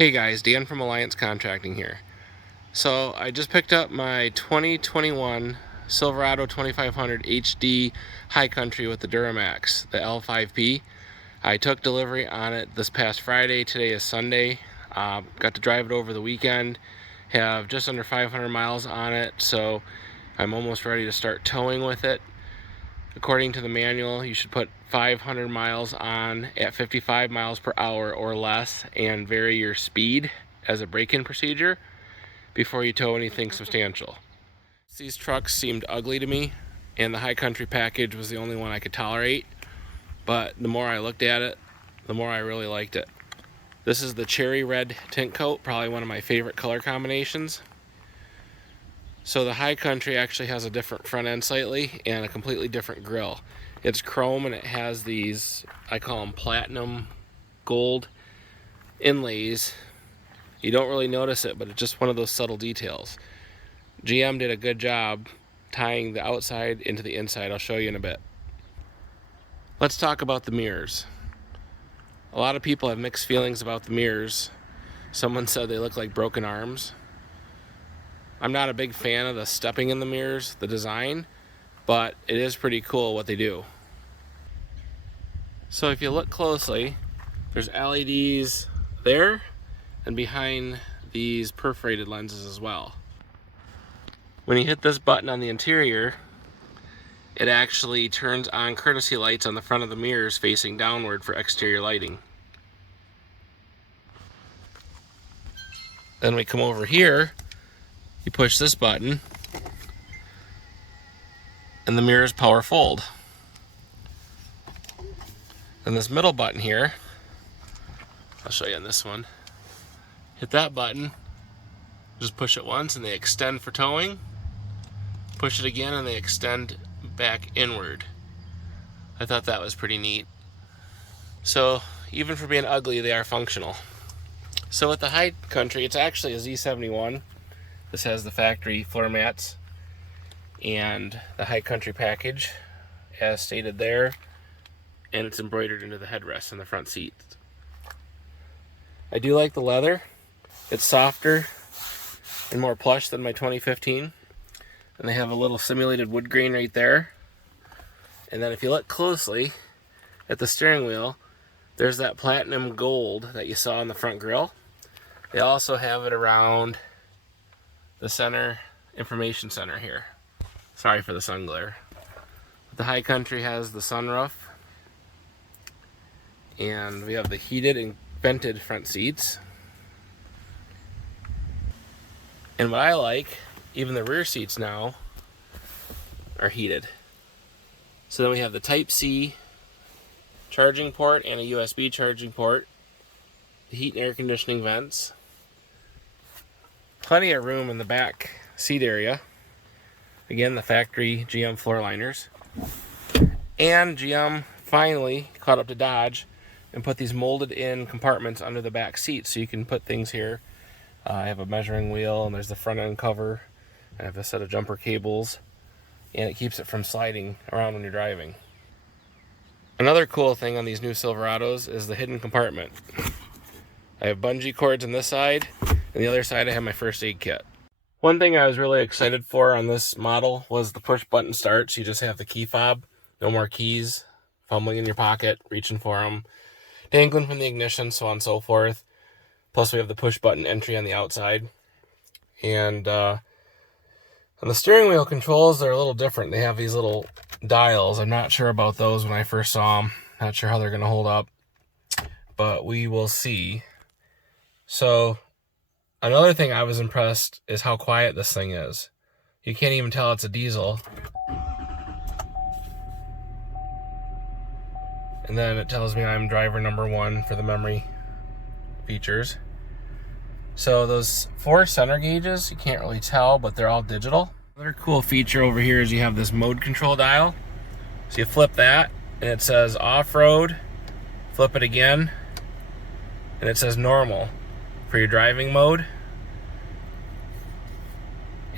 Hey guys, Dan from Alliance Contracting here. So I just picked up my 2021 Silverado 2500 HD High Country with the Duramax, the L5P. I took delivery on it this past Friday. Today is Sunday. Got to drive it over the weekend. Have just under 500 miles on it, so I'm almost ready to start towing with it. According to the manual, you should put 500 miles on at 55 miles per hour or less and vary your speed as a break-in procedure before you tow anything substantial. These trucks seemed ugly to me, and the High Country package was the only one I could tolerate, but the more I looked at it, the more I really liked it. This is the cherry red tint coat, probably one of my favorite color combinations. So the High Country actually has a different front end slightly and a completely different grille. It's chrome and it has these, I call them platinum gold inlays. You don't really notice it, but it's just one of those subtle details. GM did a good job tying the outside into the inside. I'll show you in a bit. Let's talk about the mirrors. A lot of people have mixed feelings about the mirrors. Someone said they look like broken arms. I'm not a big fan of the stepping in the mirrors, the design, but it is pretty cool what they do. So if you look closely, there's LEDs there and behind these perforated lenses as well. When you hit this button on the interior, it actually turns on courtesy lights on the front of the mirrors facing downward for exterior lighting. Then we come over here, you push this button and the mirrors power fold. And this middle button here, I'll show you on this one, hit that button, just push it once and they extend for towing, push it again and they extend back inward. I thought that was pretty neat. So even for being ugly, they are functional. So with the High Country, it's actually a Z71. This has the factory floor mats and the High Country package as stated there, and it's embroidered into the headrest in the front seat. I do like the leather. It's softer and more plush than my 2015, and they have a little simulated wood grain right there. And then if you look closely at the steering wheel, there's that platinum gold that you saw in the front grille. They also have it around the center information center here. Sorry for the sun glare. The High Country has the sunroof, and we have the heated and vented front seats. And what I like, even the rear seats now are heated. So then we have the Type-C charging port and a USB charging port, the heat and air conditioning vents, plenty of room in the back seat area. Again, the factory GM floor liners. And GM finally caught up to Dodge and put these molded in compartments under the back seat so you can put things here. I have a measuring wheel and there's the front end cover. I have a set of jumper cables and it keeps it from sliding around when you're driving. Another cool thing on these new Silverados is the hidden compartment. I have bungee cords on this side, and the other side I have my first aid kit. One thing I was really excited for on this model was the push button start. So you just have the key fob, no more keys, fumbling in your pocket, reaching for them, dangling from the ignition, so on and so forth. Plus we have the push button entry on the outside. And on the steering wheel controls, they're a little different. They have these little dials. I'm not sure about those when I first saw them. Not sure how they're going to hold up, but we will see. So another thing I was impressed is how quiet this thing is. You can't even tell it's a diesel. And then it tells me I'm driver number 1 for the memory features. So those 4 center gauges, you can't really tell, but they're all digital. Another cool feature over here is you have this mode control dial. So you flip that and it says off-road, flip it again, and it says normal for your driving mode.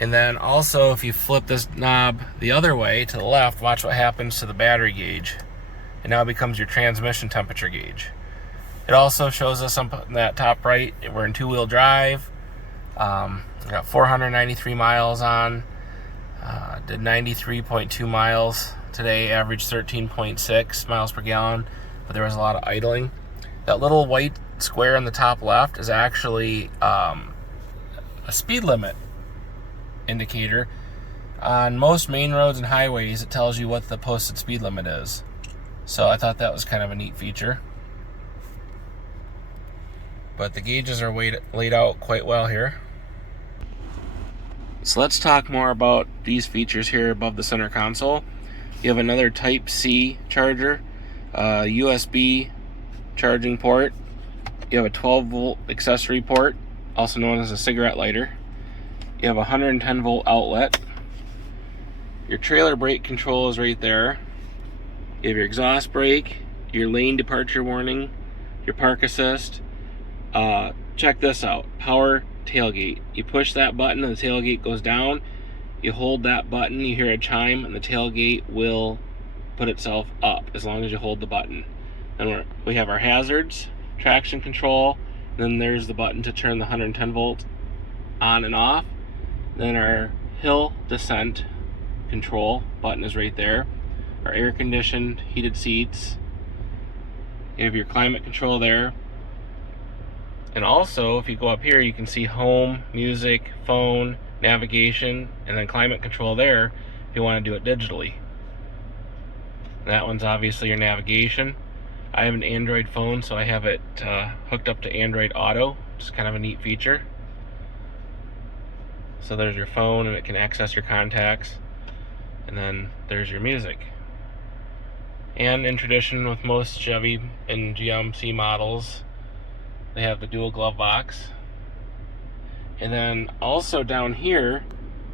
And then also if you flip this knob the other way to the left, watch what happens to the battery gauge. And now it becomes your transmission temperature gauge. It also shows us on that top right, we're in two-wheel drive. We got 493 miles on. Did 93.2 miles today, averaged 13.6 miles per gallon, but there was a lot of idling. That little white square on the top left is actually a speed limit indicator. On most main roads and highways, it tells you what the posted speed limit is. So I thought that was kind of a neat feature. But the gauges are laid out quite well here. So let's talk more about these features here above the center console. You have another Type-C charger, USB charging port. You have a 12-volt accessory port, also known as a cigarette lighter. You have a 110-volt outlet. Your trailer brake control is right there. You have your exhaust brake, your lane departure warning, your park assist. Check this out, power tailgate. You push that button and the tailgate goes down. You hold that button, you hear a chime, and the tailgate will put itself up as long as you hold the button. Then we have our hazards, traction control, then there's the button to turn the 110 volt on and off. Then our hill descent control button is right there. Our air conditioned heated seats. You have your climate control there. And also, if you go up here, you can see home, music, phone, navigation, and then climate control there if you want to do it digitally. That one's obviously your navigation. I have an Android phone, so I have it hooked up to Android Auto, which is kind of a neat feature. So there's your phone, and it can access your contacts. And then there's your music. And in tradition with most Chevy and GMC models, they have the dual glove box. And then also down here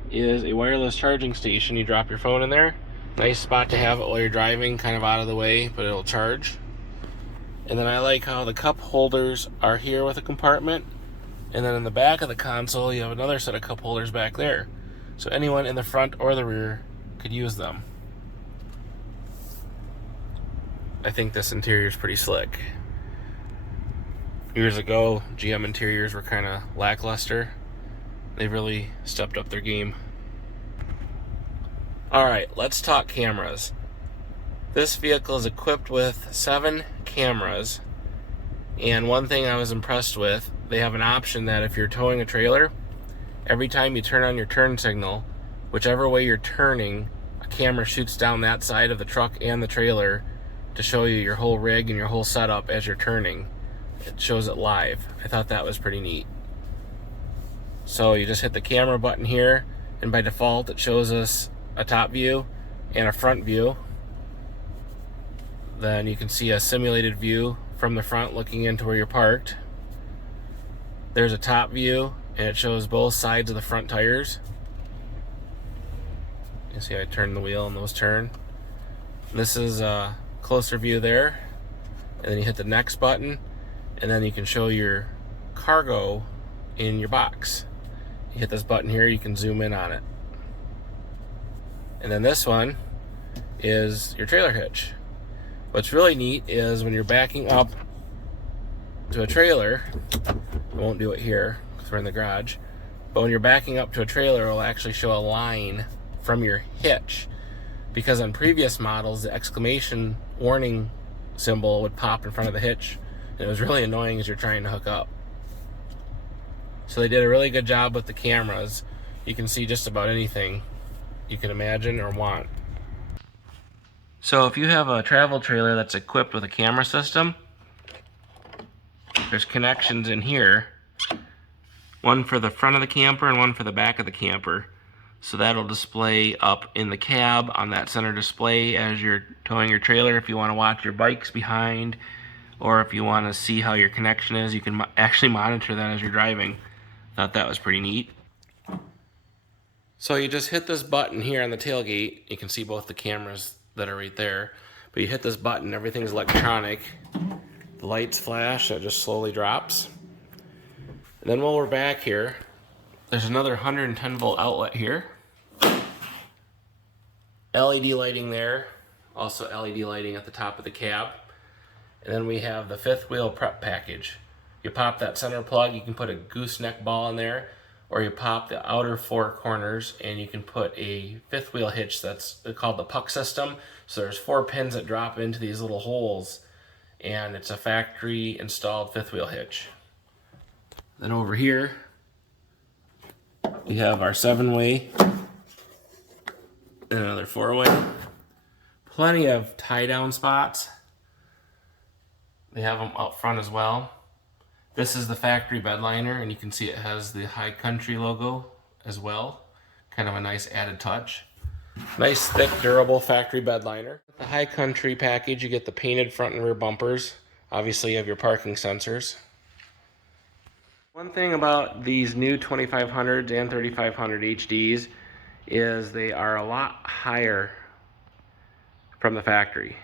is a wireless charging station. You drop your phone in there. Nice spot to have it while you're driving, kind of out of the way, but it'll charge. And then I like how the cup holders are here with a compartment. And then in the back of the console, you have another set of cup holders back there. So anyone in the front or the rear could use them. I think this interior is pretty slick. Years ago, GM interiors were kind of lackluster. They've really stepped up their game. Alright, let's talk cameras. This vehicle is equipped with 7 cameras. And one thing I was impressed with, they have an option that if you're towing a trailer, every time you turn on your turn signal, whichever way you're turning, a camera shoots down that side of the truck and the trailer to show you your whole rig and your whole setup as you're turning. It shows it live. I thought that was pretty neat. So you just hit the camera button here, and by default it shows us a top view and a front view. Then you can see a simulated view from the front looking into where you're parked. There's a top view, and it shows both sides of the front tires. You see I turn the wheel and those turn. This is a closer view there. And then you hit the next button, and then you can show your cargo in your box. You hit this button here, you can zoom in on it. And then this one is your trailer hitch. What's really neat is when you're backing up to a trailer, I won't do it here because we're in the garage, but when you're backing up to a trailer, it'll actually show a line from your hitch, because on previous models, the exclamation warning symbol would pop in front of the hitch, and it was really annoying as you're trying to hook up. So they did a really good job with the cameras. You can see just about anything you can imagine or want. So if you have a travel trailer that's equipped with a camera system, there's connections in here, one for the front of the camper and one for the back of the camper. So that'll display up in the cab on that center display as you're towing your trailer. If you want to watch your bikes behind, or if you want to see how your connection is, you can actually monitor that as you're driving. Thought that was pretty neat. So you just hit this button here on the tailgate. You can see both the cameras that are right there. But you hit this button, everything's electronic. The lights flash, it just slowly drops. And then while we're back here, there's another 110 volt outlet here. LED lighting there. Also LED lighting at the top of the cab. And then we have the fifth wheel prep package. You pop that center plug, you can put a gooseneck ball in there, or you pop the outer four corners and you can put a fifth wheel hitch that's called the puck system. So there's 4 pins that drop into these little holes, and it's a factory installed fifth wheel hitch. Then over here we have our 7-way and another 4-way. Plenty of tie down spots. They have them up front as well. This is the factory bed liner, and you can see it has the High Country logo as well. Kind of a nice added touch. Nice thick durable factory bed liner. The High Country package, you get the painted front and rear bumpers. Obviously you have your parking sensors. One thing about these new 2500s and 3500 HDs is they are a lot higher from the factory.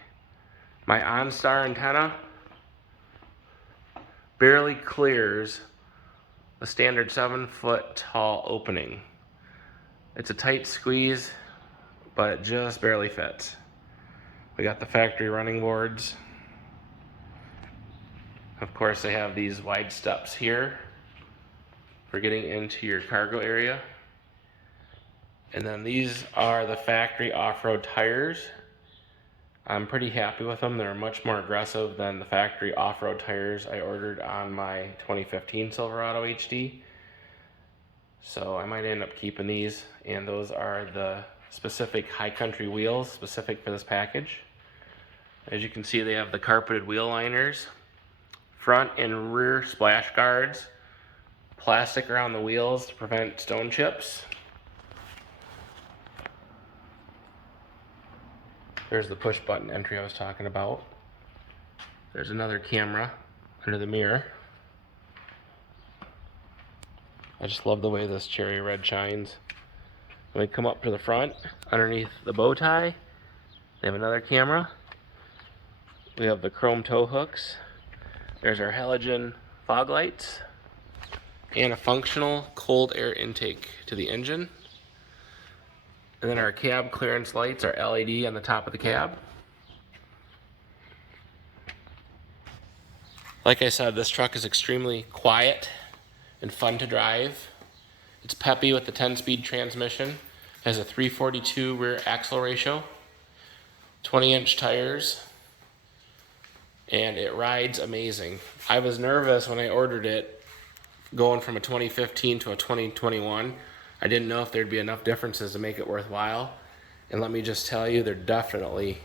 My OnStar antenna barely clears a standard 7-foot tall opening. It's a tight squeeze, but it just barely fits. We got the factory running boards. Of course, they have these wide steps here for getting into your cargo area. And then these are the factory off-road tires. I'm pretty happy with them. They're much more aggressive than the factory off-road tires I ordered on my 2015 Silverado HD. So I might end up keeping these, and those are the specific High Country wheels specific for this package. As you can see, they have the carpeted wheel liners, front and rear splash guards, plastic around the wheels to prevent stone chips. There's the push button entry I was talking about. There's another camera under the mirror. I just love the way this cherry red shines. When we come up to the front, underneath the bow tie, they have another camera. We have the chrome tow hooks. There's our halogen fog lights and a functional cold air intake to the engine. And then our cab clearance lights are LED on the top of the cab. Like I said, this truck is extremely quiet and fun to drive. It's peppy with the 10-speed transmission. It has a 342 rear axle ratio, 20-inch tires, and it rides amazing. I was nervous when I ordered it, going from a 2015 to a 2021. I didn't know if there'd be enough differences to make it worthwhile. And let me just tell you, there definitely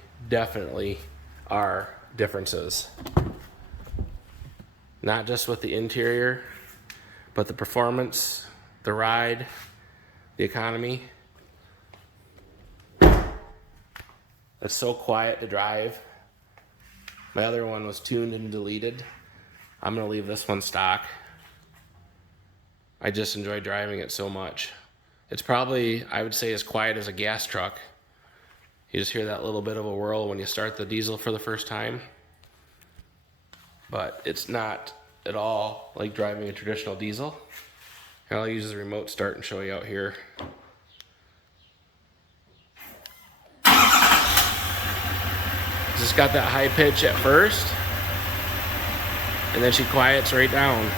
are differences. Not just with the interior, but the performance, the ride, the economy. It's so quiet to drive. My other one was tuned and deleted. I'm gonna leave this one stock. I just enjoy driving it so much. It's probably, I would say, as quiet as a gas truck. You just hear that little bit of a whirl when you start the diesel for the first time. But it's not at all like driving a traditional diesel. And I'll use the remote start and show you out here. Just got that high pitch at first, and then she quiets right down.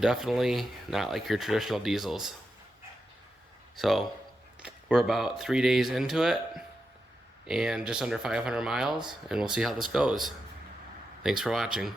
Definitely not like your traditional diesels. So we're about 3 days into it and just under 500 miles, and we'll see how this goes. Thanks for watching.